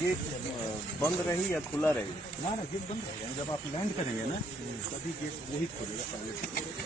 Gate बंद रही या खुला रही? ना गेट बंद रहेगा। जब आप लैंड करेंगे ना तभी गेट वही खोलेगा पहले।